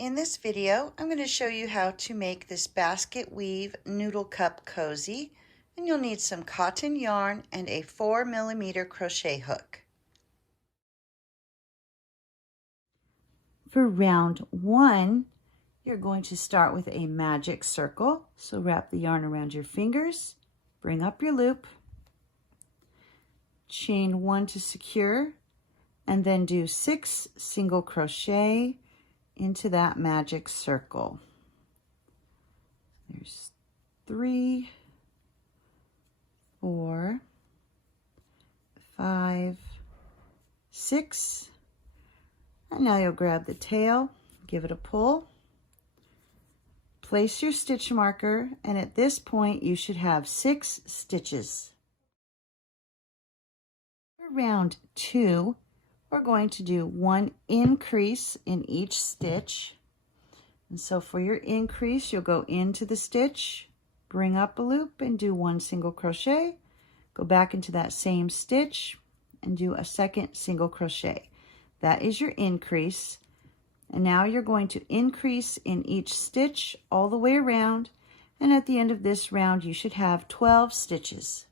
In this video, I'm going to show you how to make this basket weave noodle cup cozy, and you'll need some cotton yarn and a 4mm crochet hook. For round 1, you're going to start with a magic circle. So wrap the yarn around your fingers, bring up your loop, chain 1 to secure, and then do 6 single crochet into that magic circle. There's 3, 4, 5, 6, and now you'll grab the tail, give it a pull, place your stitch marker, and at this point you should have 6 stitches. For round 2, we're going to do 1 increase in each stitch. And so for your increase, you'll go into the stitch, bring up a loop and do 1 single crochet, go back into that same stitch and do a 2nd single crochet. That is your increase. And now you're going to increase in each stitch all the way around, and at the end of this round you should have 12 stitches.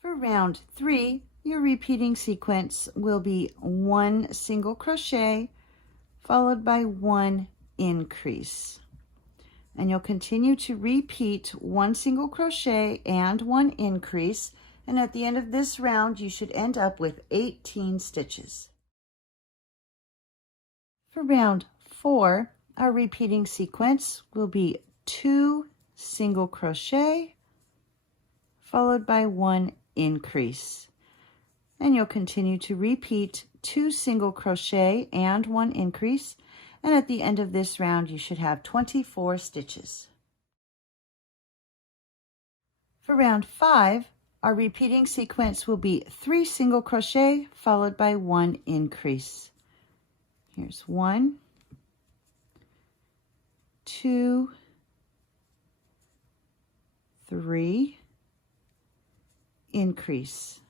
For round 3, your repeating sequence will be 1 single crochet followed by 1 increase. And you'll continue to repeat 1 single crochet and 1 increase, and at the end of this round you should end up with 18 stitches. For round 4, our repeating sequence will be 2 single crochet followed by 1 increase. And you'll continue to repeat 2 single crochet and 1 increase, and at the end of this round you should have 24 stitches. For round 5, our repeating sequence will be 3 single crochet followed by 1 increase. Here's 1, 2, 3, increase.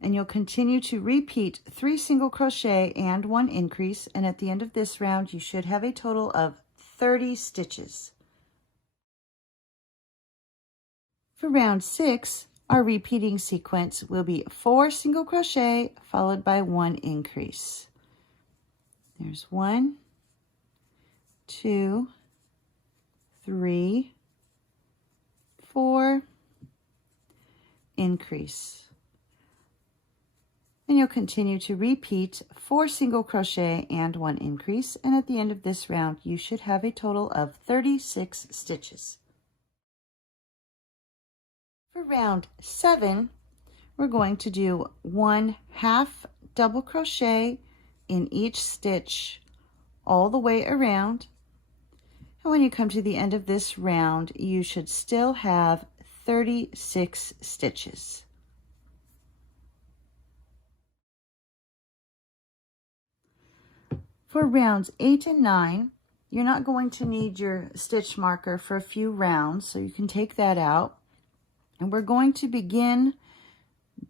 And you'll continue to repeat 3 single crochet and 1 increase, and at the end of this round you should have a total of 30 stitches. For round 6, our repeating sequence will be 4 single crochet followed by 1 increase. There's 1, 2, 3, 4, increase. And you'll continue to repeat 4 single crochet and 1 increase, and at the end of this round you should have a total of 36 stitches. For round 7, we're going to do 1 half double crochet in each stitch all the way around, and when you come to the end of this round you should still have 36 stitches. For rounds 8 and 9, you're not going to need your stitch marker for a few rounds, so you can take that out. And we're going to begin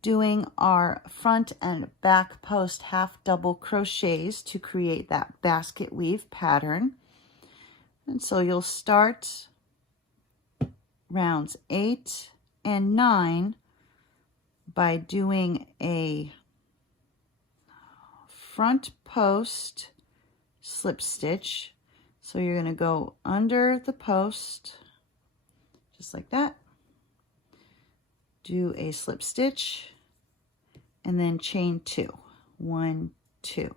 doing our front and back post half double crochets to create that basket weave pattern. And so you'll start rounds 8 and 9 by doing a front post slip stitch. So you're going to go under the post just like that, do a slip stitch, and then chain 2, 1, 2.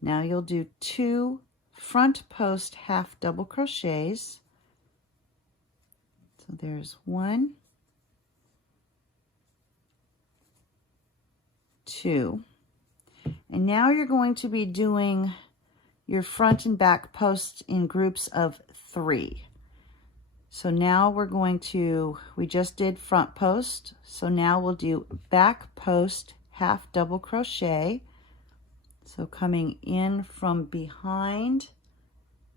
Now you'll do 2 front post half double crochets. So there's 1, 2, and now you're going to be doing your front and back posts in groups of 3. So now we just did front post, so now we'll do back post half double crochet. So coming in from behind,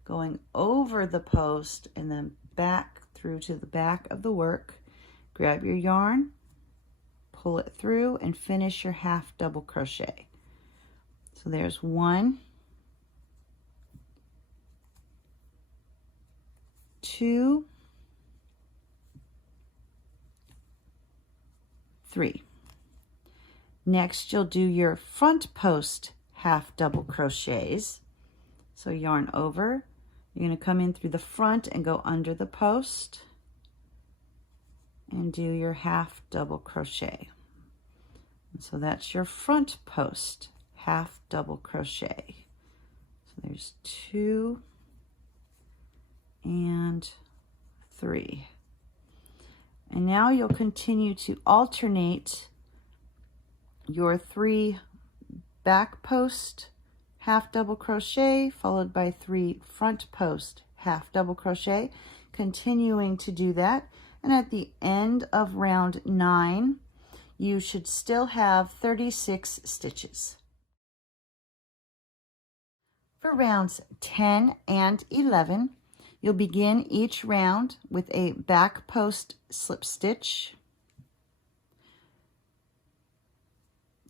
going over the post, and then back through to the back of the work. Grab your yarn, pull it through, and finish your half double crochet. So there's 1, 2, 3. Next, you'll do your front post half double crochets. So yarn over, you're going to come in through the front and go under the post and do your half double crochet. And so that's your front post half double crochet. So there's 2 and 3. And now you'll continue to alternate your 3 back post half double crochet followed by 3 front post half double crochet, continuing to do that. And at the end of round 9, you should still have 36 stitches. For rounds 10 and 11, you'll begin each round with a back post slip stitch,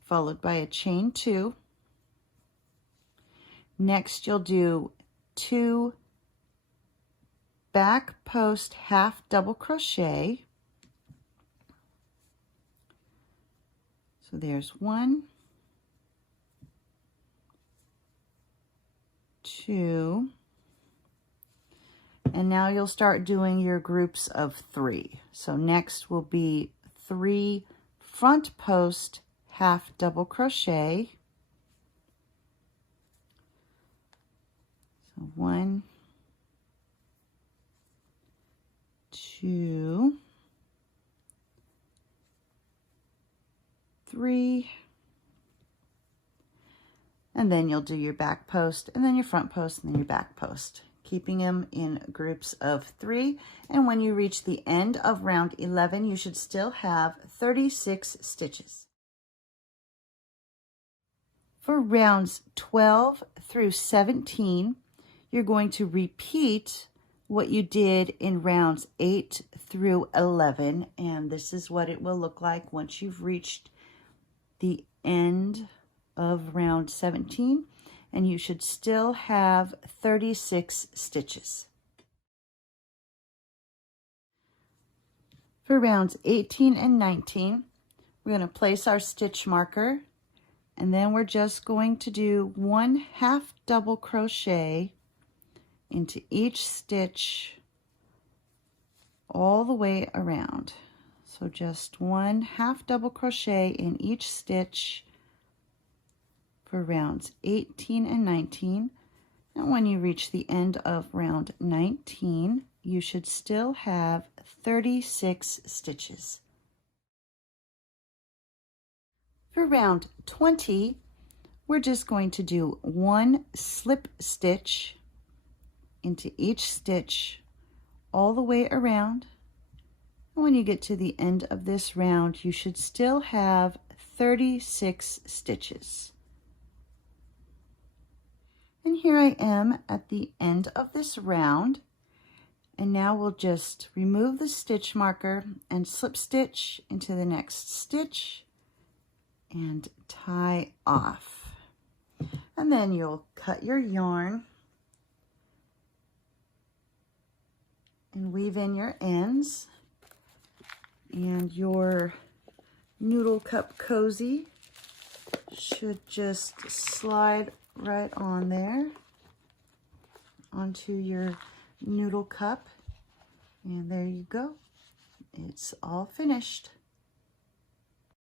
followed by a chain 2. Next, you'll do 2 back post half double crochet. So there's 1, 2, and now you'll start doing your groups of 3. So next will be 3 front post half double crochet. So 1, 2, 3, and then you'll do your back post and then your front post and then your back post, keeping them in groups of 3. And when you reach the end of round 11, you should still have 36 stitches. For rounds 12 through 17, you're going to repeat what you did in rounds 8 through 11, and this is what it will look like once you've reached the end of round 17, and you should still have 36 stitches. For rounds 18 and 19, we're going to place our stitch marker, and then we're just going to do 1 half double crochet into each stitch all the way around. So just 1 half double crochet in each stitch for rounds 18 and 19. And when you reach the end of round 19, you should still have 36 stitches. For round 20, we're just going to do 1 slip stitch into each stitch all the way around. And when you get to the end of this round, you should still have 36 stitches. And here I am at the end of this round. And now we'll just remove the stitch marker and slip stitch into the next stitch and tie off. And then you'll cut your yarn and weave in your ends, and your noodle cup cozy should just slide right on there onto your noodle cup, and there you go. It's all finished.